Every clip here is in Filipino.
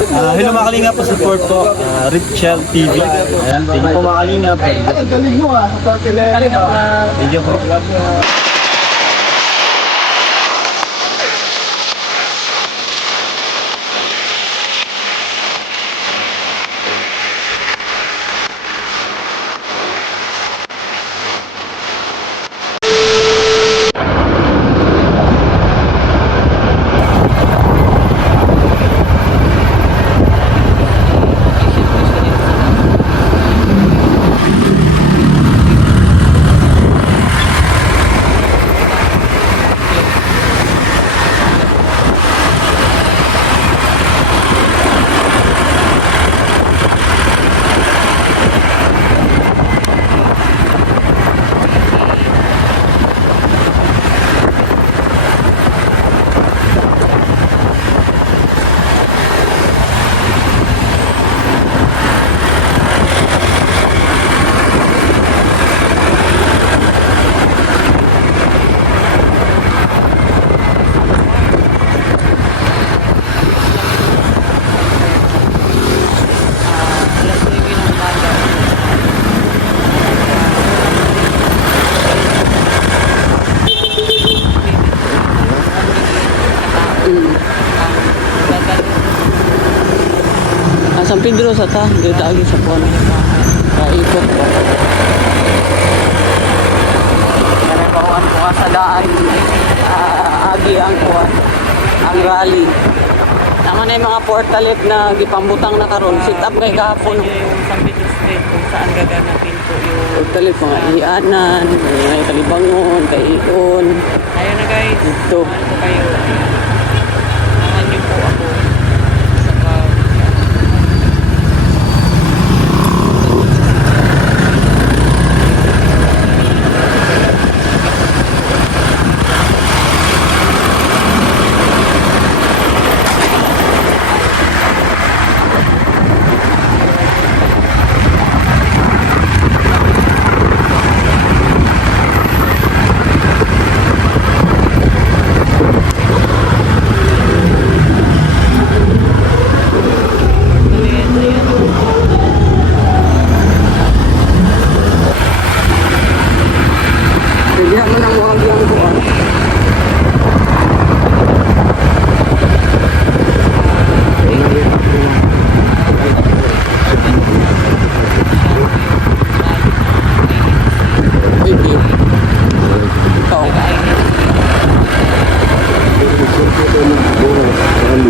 Hello mga kalingap, support po, Richel TV. Ayan, thank you po mga kalingap. Thank you po. San Pedro sa ta, dito agi sa puno. Kaikot ba? Kaya karuan ko sa daan. Agi ang kuwan. Ang rally. Naman na yung mga portalet na gipambutang na karon. Sit up kay kahapon. Yung San Pedro Street kung saan gaganapin po yung... Portalet, mga Iyanan, mga Kalibangon, Kaiton. Ayun na guys. Dito. Samahan ko kayo. Samahan niyo po ako. Sa Kaya mo nang wag yung kuwan. Hindi. Ikaw.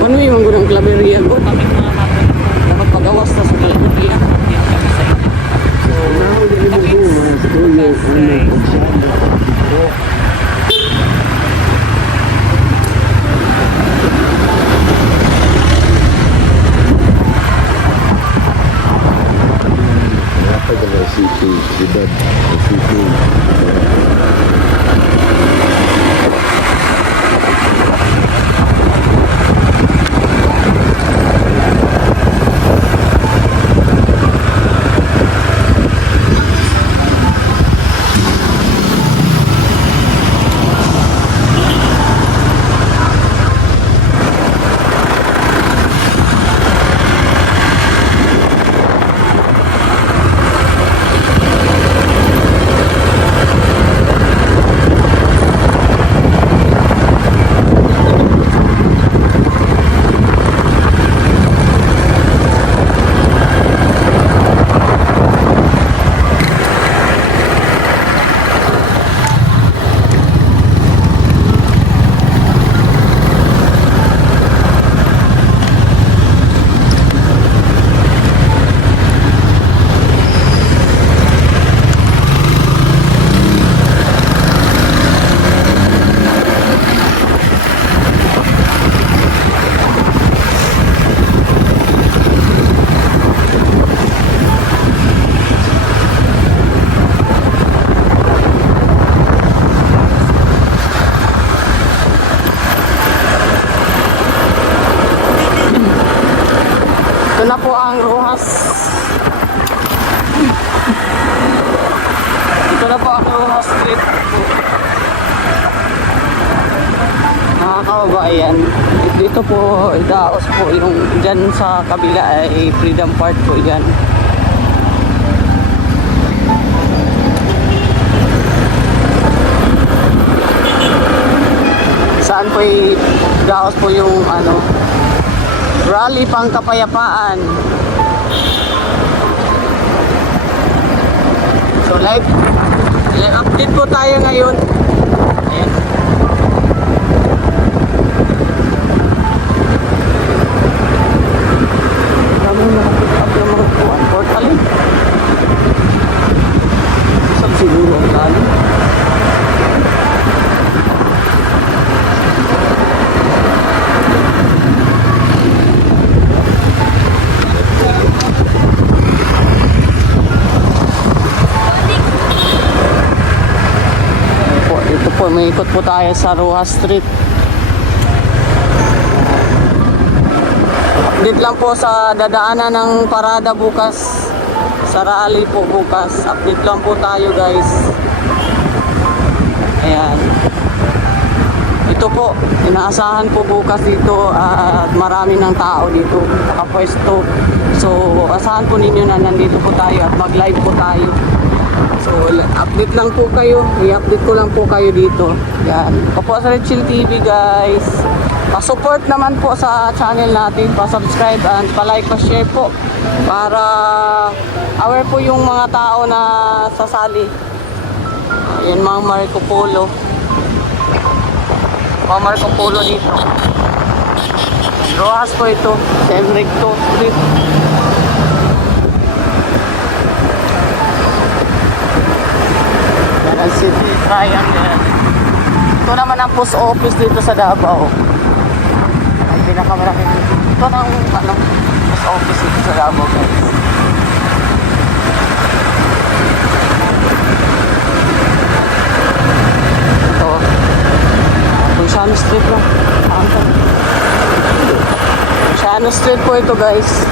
Ano yung gunang klaberia ko? kami mga kapatid. Dapat pagawas na sa klaberia. Yan kami sa inyo. So, guys. Apa dengan situ tidak situ Ito na po ang Rojas. Ito na po ang Rojas Street. mga kababayan, dito po, Daos po, yung dyan sa kabila ay Freedom Park po dyan. Saan po Daos po yung ano, rally pang kapayapaan. So live update po tayo ngayon. Ayan. Kami nakapit up yung mga kuwan. Portal. Saan siguro ang lalo? Ito po, may ikot po tayo sa Rojas Street. Update lang po sa dadaanan ng parada bukas. Sa rally po bukas. Update lang po tayo guys. Ayan. Ito po, inaasahan po bukas dito at marami ng tao dito nakapwesto. So, asahan po ninyo na nandito po tayo at mag-live po tayo. So, update lang po kayo. I-update ko lang po kayo dito. Yan. Ako po sa Red Chill TV guys. Pa-support naman po sa channel natin. Pa-subscribe and pa-like, pa-share po. Para aware po yung mga tao na sasali. Yan mga Marco Polo. Mga Marco Polo dito. Rojas po ito. Sa Enrico Street. Yan City Triangle. Ito naman ang post office dito sa Davao. Ay pinakamalaki dito. Ito ang post office dito sa Davao guys. Ito. Pulsano Street lang. Pulsano Street po ito guys.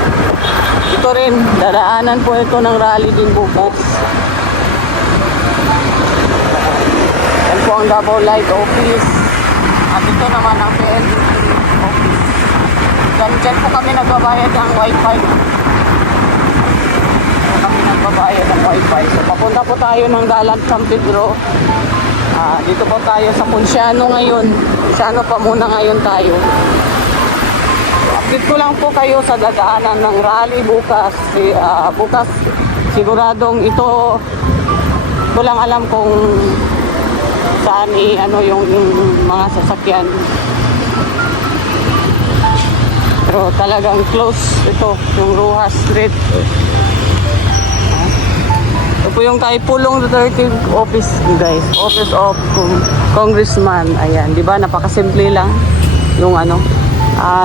Ito rin. Daraanan po ito ng rally din bukas. Yan po ang Davao Light Office. At ito naman ang PLDT Office. Diyan po kami nagbabayad ng wifi. Kami nagbabayad ng wifi. So papunta po tayo ng Dalan San Pedro. Dito po tayo sa Ponciano ngayon. Ponciano pa muna ngayon tayo. So, update ko lang po kayo sa dadaanan ng rally bukas. Bukas siguradong ito. Ko lang alam kung saan yung mga sasakyan. Pero talagang close ito, yung Rojas Street. Ito po yung kay Pulong Duterte office guys. Office of Congressman. Ayan, di ba? Napakasimple lang yung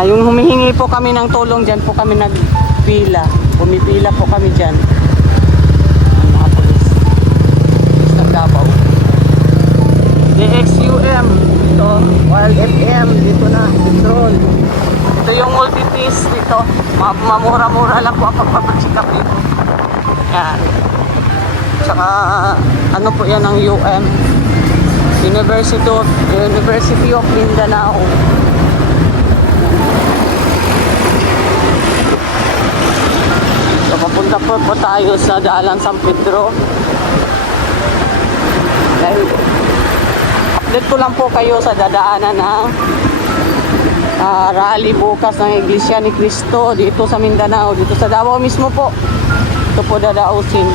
yung humihingi po kami ng tulong dyan po kami nagpila. Pumipila po kami dyan. Mga polis. Polis ng Davao. DXUM dito, Wild FM dito na, Control. Ito yung multi-piece dito. Mamura-mura lang po ang pagpapacheck-up dito. Yan. Tsaka ano po yan ang UM, University of Mindanao. So papunta po tayo sa Dalan San Pedro. Dahil update ko lang po kayo sa dadaanan ng rally bukas ng Iglesia ni Cristo dito sa Mindanao, dito sa Davao mismo po. Ito po dadausin.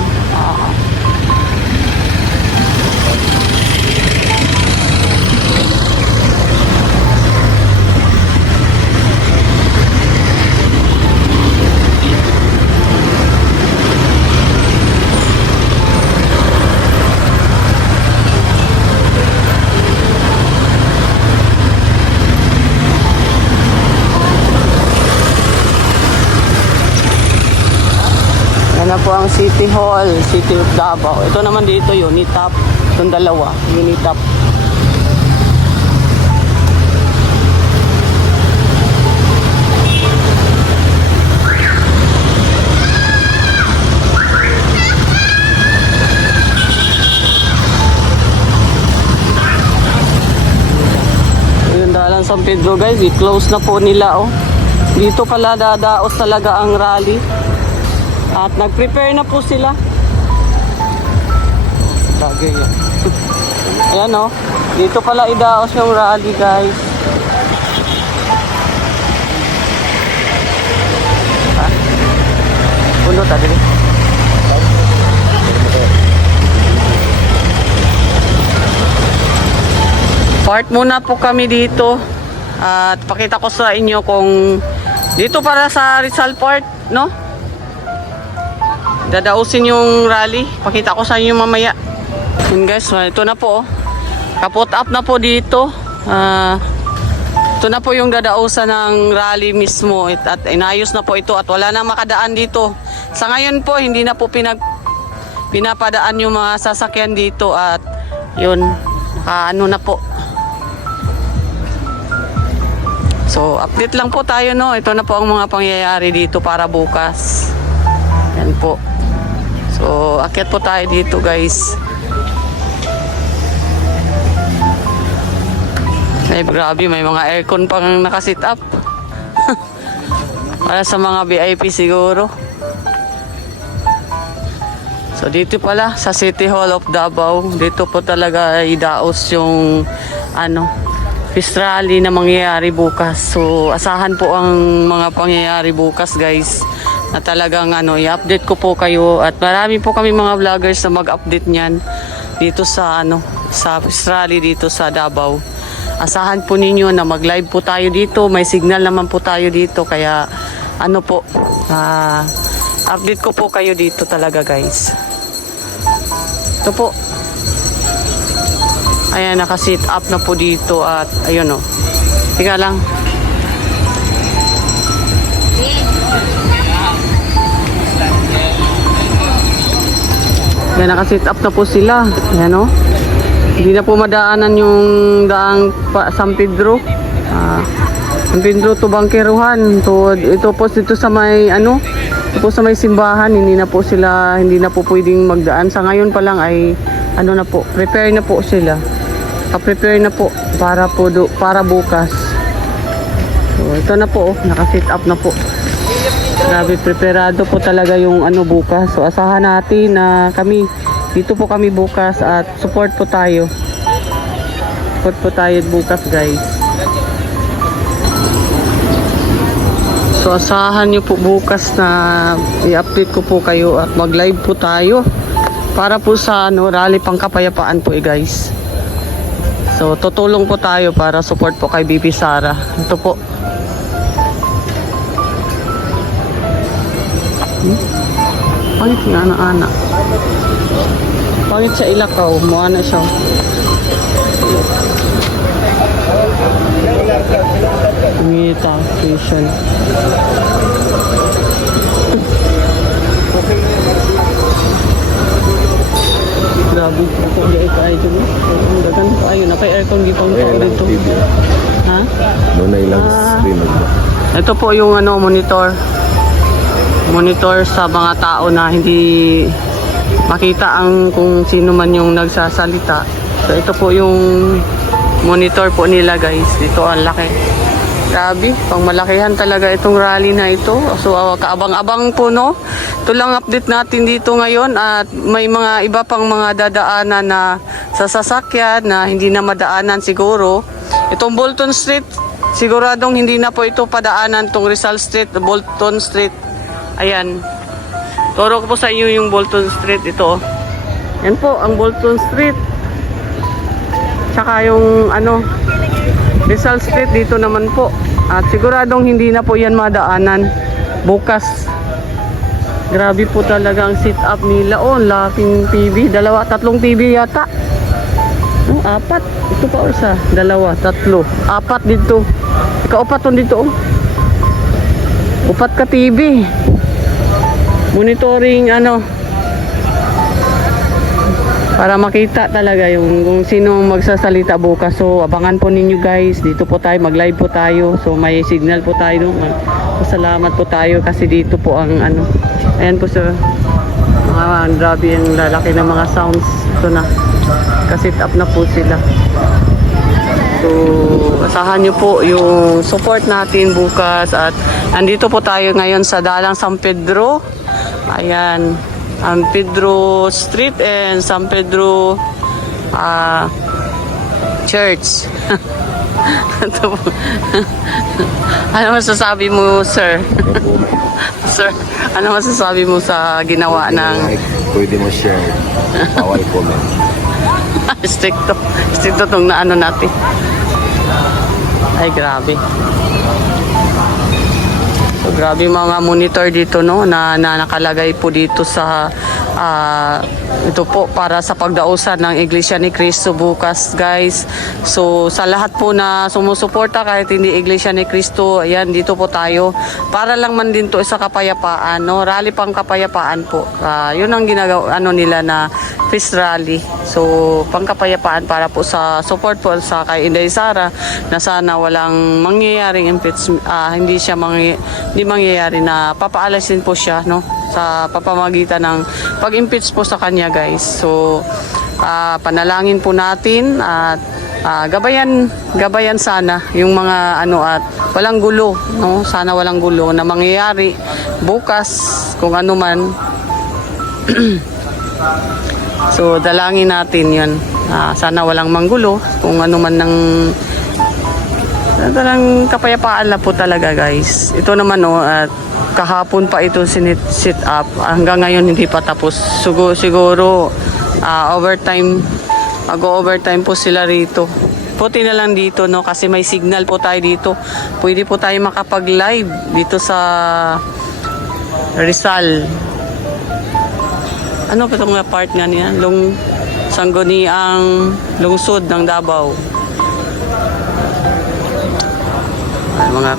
Yan na po ang City Hall, City of Davao. Ito naman dito, Unitap. Itong dalawa, Unitap. Yung Dalan San Pedro guys, i-close na po nila oh. Dito pala dadaos talaga ang rally. At nag-prepare na po sila. Bagay yan. Ayan oh. Dito pala idaos yung rally guys. Ha? Pulo ta dili. Part muna po kami dito at pakita ko sa inyo kung dito para sa Rizal Part, no? Dadausin yung rally. Pakita ko sa inyo mamaya. Yun guys, ito na po. Kapot up na po dito. Ito na po yung dadausan ng rally mismo at inayos na po ito at wala nang makadaan dito. Sa ngayon po, hindi na po pinapadaan yung mga sasakyan dito at yun, ano na po. So, update lang po tayo, no? Ito na po ang mga pangyayari dito para bukas. Yan po. So, akyat po tayo dito, guys. Ay, grabe, may mga aircon pang nakasit up. Para sa mga VIP siguro. So, dito pala sa City Hall of Davao, dito po talaga idaos yung peace rally na mangyayari bukas. So asahan po ang mga pangyayari bukas guys na talagang i-update ko po kayo at marami po kami mga vloggers na mag-update niyan dito sa sa peace rally dito sa Davao. Asahan po ninyo na mag-live po tayo dito, may signal naman po tayo dito kaya update ko po kayo dito talaga guys. Ito po. Ayan, naka-sit up na po dito at ayun o. Tika lang. Ayan, naka-sit up na po sila. Ayan o. Hindi na po madaanan yung daang San Pedro. San Pedro to Bangkeruhan. Ito po dito sa may ito po sa may simbahan. Hindi na po pwedeng magdaan. Sa ngayon pa lang ay na po, prepare na po sila. Ka-prepare na po para bukas. So, ito na po, naka-sit up na po. Grabe, preparado po talaga yung bukas. So, asahan natin na dito po kami bukas at support po tayo. Support po tayo bukas, guys. So, asahan nyo po bukas na i-update ko po kayo at mag-live po tayo para po sa rally pangkapayapaan po guys. So, tutulong po tayo para support po kay BP Sara. Ito po. Pangit nga ana-ana. Pangit sa ilakaw. Mukha na siya. Ngita, station. Grabe, ako di ay dito. Dagan pa ayo na kay aircon gipang ko dito. Ha? Doon na ilang screen. Ito po yung monitor. Monitor sa mga tao na hindi makita kung sino man yung nagsasalita. So ito po yung monitor po nila guys. Dito ang laki. Grabe, pang malakihan talaga itong rally na ito. So kaabang-abang po no. Ito lang update natin dito ngayon at may mga iba pang mga dadaanan na sa sasakyan na hindi na madaanan siguro. Itong Bolton Street, siguradong hindi na po ito padaanan itong Rizal Street, Bolton Street. Ayan. Turo ko po sa inyo yung Bolton Street ito. Yan po ang Bolton Street. Tsaka yung Rizal Street dito naman po. At siguradong hindi na po yan madaanan bukas. Grabe po talaga ang sit up nila. Laking TV. 3 TV yata. 4. Ito pa isa. 2, 3. 4 dito. Ika-4 dito. 4 ka TV. Monitoring para makita talaga yung kung sino magsasalita bukas. So abangan po ninyo guys. Dito po tayo, mag-live po tayo. So may signal po tayo. Salamat po tayo kasi dito po ang ayan po sir. Grabe yung lalaki ng mga sounds. Ito na. Kasit up na po sila. So asahan nyo po yung support natin bukas. At andito po tayo ngayon sa Dalang San Pedro. Ayan, San Pedro Street and San Pedro Church. Ito po. Ano masasabi mo, sir? Sir, ano masasabi mo sa ginawa ng... Like, pwede mo share. Bawal comment. Stricto. Stricto tong naano natin. Ay, grabe. So, grabe mga monitor dito, no, na nakalagay po dito sa ito po para sa pagdausan ng Iglesia ni Cristo bukas, guys. So sa lahat po na sumusuporta kahit hindi Iglesia ni Cristo, ayan, dito po tayo para lang man din to sa kapayapaan, no, rally pang kapayapaan po. Yun ang ginagawa nila na peace rally. So pang kapayapaan para po sa support po sa kay Inday Sara na sana walang mangyayaring impeachment, hindi mangyayari na papaalasin po siya, no, sa papamagitan ng pag-impeach po sa kanya, guys. So panalangin po natin at gabayan sana yung mga at walang gulo, no, sana walang gulo na mangyayari bukas kung ano man. So dalangin natin yun, sana walang manggulo kung ano man ng talagang kapayapaan na po talaga, guys. Ito naman, at kahapon pa ito sit up, hanggang ngayon hindi pa tapos. Siguro overtime, mag-overtime po sila rito. Puti na lang dito, no, kasi may signal po tayo dito. Pwede po tayo makapag-live dito sa Rizal. Ano pa itong part nga niya? Sangguniang lungsod ng Davao. Ay, mga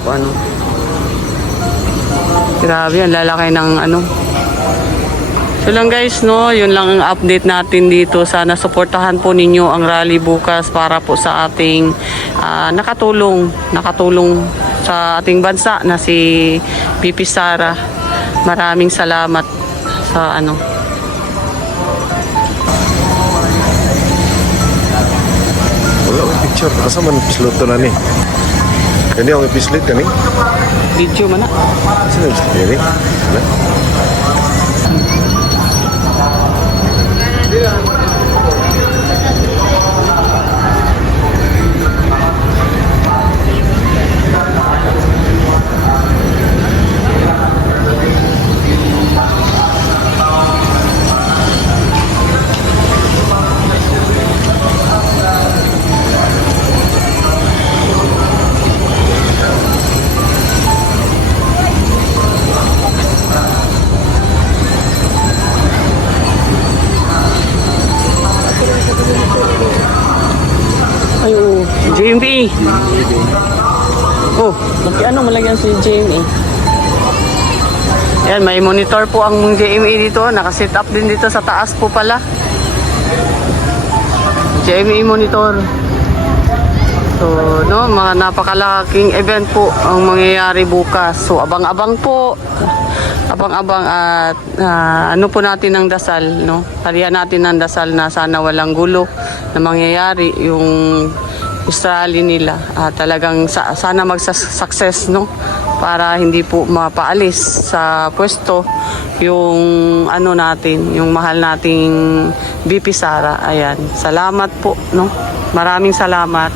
grabe, ang lalaki ng So lang, guys, no, yun lang ang update natin dito. Sana suportahan po ninyo ang rally bukas para po sa ating nakatulong sa ating bansa na si Pipi Sara. Maraming salamat sa Wala ko picture. Asa man pislot to na ni? Kani ang pislit kani? video man na. Sino gusto ni? Wala. JME. Oh, malagyan si JME. Yan, may monitor po ang JME dito. Nakasit up din dito sa taas po pala. JME monitor. So, no, mga napakalaking event po ang mangyayari bukas. So, abang-abang po. Abang-abang at po natin ng dasal, no? Harian natin ng dasal na sana walang gulo na mangyayari yung rally nila. Talagang sana mag-success, no? Para hindi po mapaalis sa pwesto yung natin, yung mahal nating BP Sara. Ayan. Salamat po, no? Maraming salamat.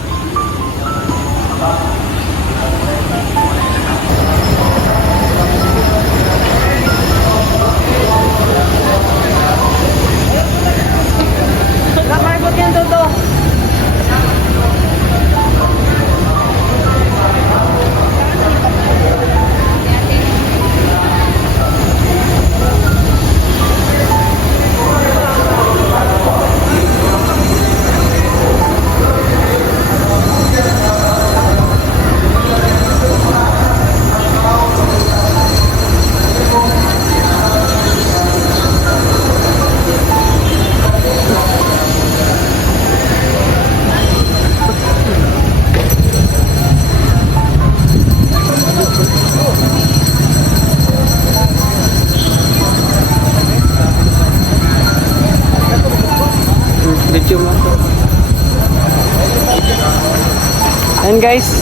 Ayan guys,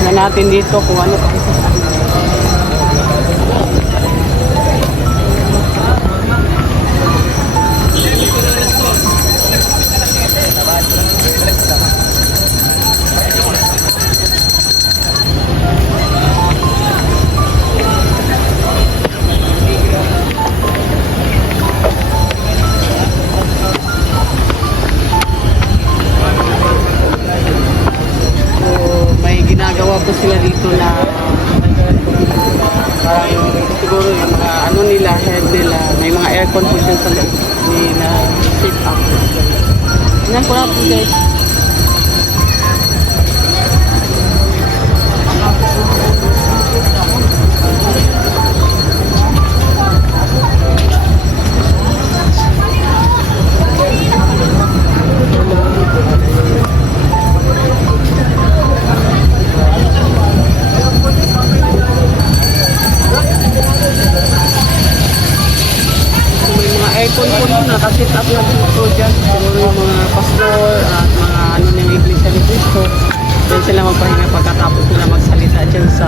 na natin dito kung ano pa isa. May ginagawa po sila dito na parang siguro yung mga ano nila, head nila, may mga aircon po dyan sa loob nila sit up. Tingnan po natin guys. May mga aircon po na nakasit up na dito dyan. Siguro yung mga pastor at mga ano ng Iglesia ni Cristo. Diyan sila magpahinga pagkatapos nila magsalita dyan sa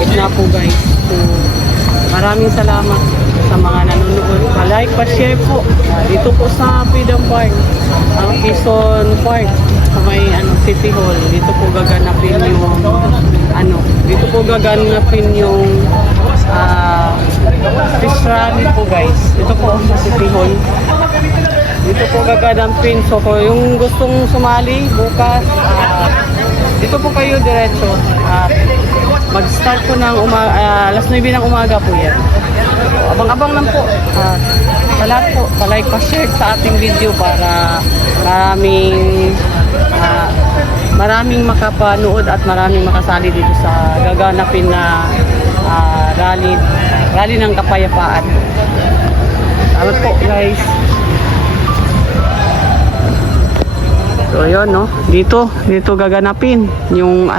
gitna po guys. So, maraming salamat sa mga nanonood. Pa-like, pa-share po. Dito po sa Freedom Park, ang Quezon Park, sa may City Hall. Dito po gaganapin yung dito po gaganapin yung fish rally po guys. Dito po sa City Hall. Dito po gaganapin. So kung yung gustong sumali bukas, dito po kayo diretso. Mag-start po ng alas 9 ng umaga po yan. So, abang-abang lang po. Sa lahat po, pa-like, pa-share sa ating video para maraming makapanood at maraming makasali dito sa gaganapin na rally ng kapayapaan. Salamat po guys. So yun no, dito gaganapin yung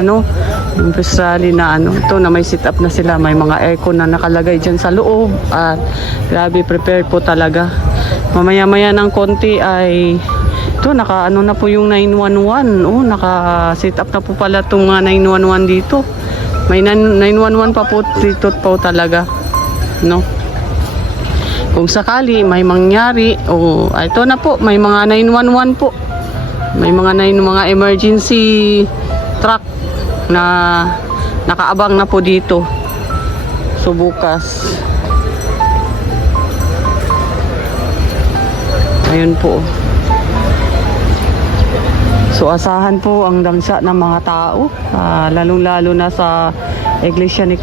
yung fish rally na ito na may sit up na sila, may mga aircon na nakalagay dyan sa loob at grabe prepare po talaga. Mamaya-maya ng konti ay ito naka na po yung 911. Naka sit up na po pala itong mga 911 dito. May 911 pa po dito po talaga, no? Kung sakali may mangyari, ito na po, may mga 911 po. May mga emergency truck na nakaabang na po dito. So bukas. Ayun po. So asahan po ang dagsa ng mga tao, lalong-lalo na sa Iglesia ni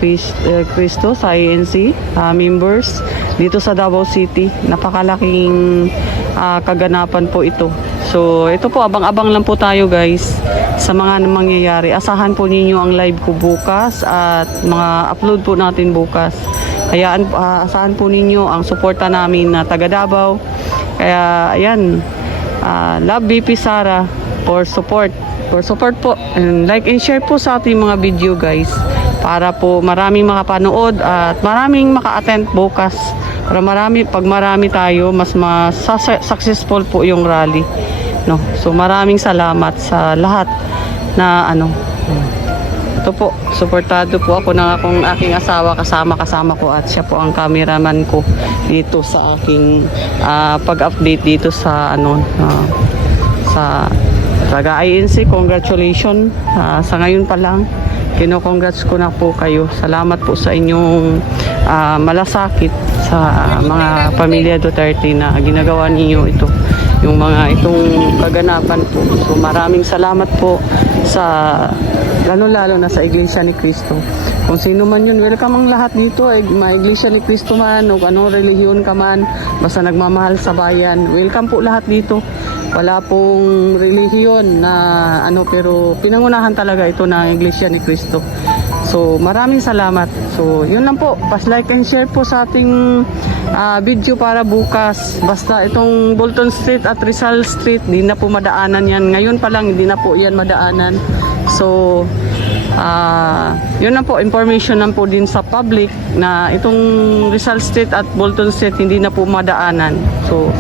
Cristo sa INC members dito sa Davao City. Napakalaking kaganapan po ito. So ito po, abang-abang lang po tayo guys sa mga mangyayari. Asahan po ninyo ang live ko bukas at mga upload po natin bukas. Kaya asahan po ninyo ang suporta namin na taga Davao. Kaya ayan, love BP Sara for support po, and like and share po sa ating mga video guys para po maraming makapanood at maraming maka-attend bukas para pag marami tayo mas successful po yung rally, no? So maraming salamat sa lahat na ito po, suportado po ako ng aking asawa, kasama ko at siya po ang cameraman ko dito sa aking pag-update dito sa sa taga INC. Congratulations sa ngayon pa lang, kino-congrats ko na po kayo. Salamat po sa inyong malasakit sa mga pamilya Duterte na ginagawa ninyo itong kaganapan po. So maraming salamat po sa lalo na sa Iglesia ni Cristo. Kung sino man yun, welcome ang lahat dito. Iglesia ni Cristo man o anong relihiyon ka man, basta nagmamahal sa bayan, welcome po lahat dito. Wala pong relihiyon na pero pinangunahan talaga ito ng Iglesia ni Cristo. So maraming salamat. So yun lang po, like and share po sa ating video para bukas. Basta itong Bolton Street at Rizal Street, di na po madaanan yan. Ngayon pa lang, hindi na po yan madaanan. So yun na po, information lang po din sa public na itong Rizal Street at Bolton Street hindi na po madaanan. So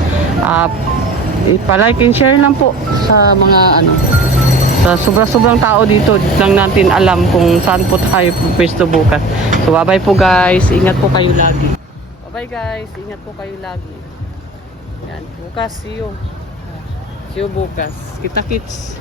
ipa-like and share lang po sa mga ano, sa sobrang tao dito lang natin alam kung saan po tayo pwesto bukas. So bye po guys, ingat po kayo lagi. Bye guys, ingat po kayo lagi. Yan, bukas see you bukas. Kita kits.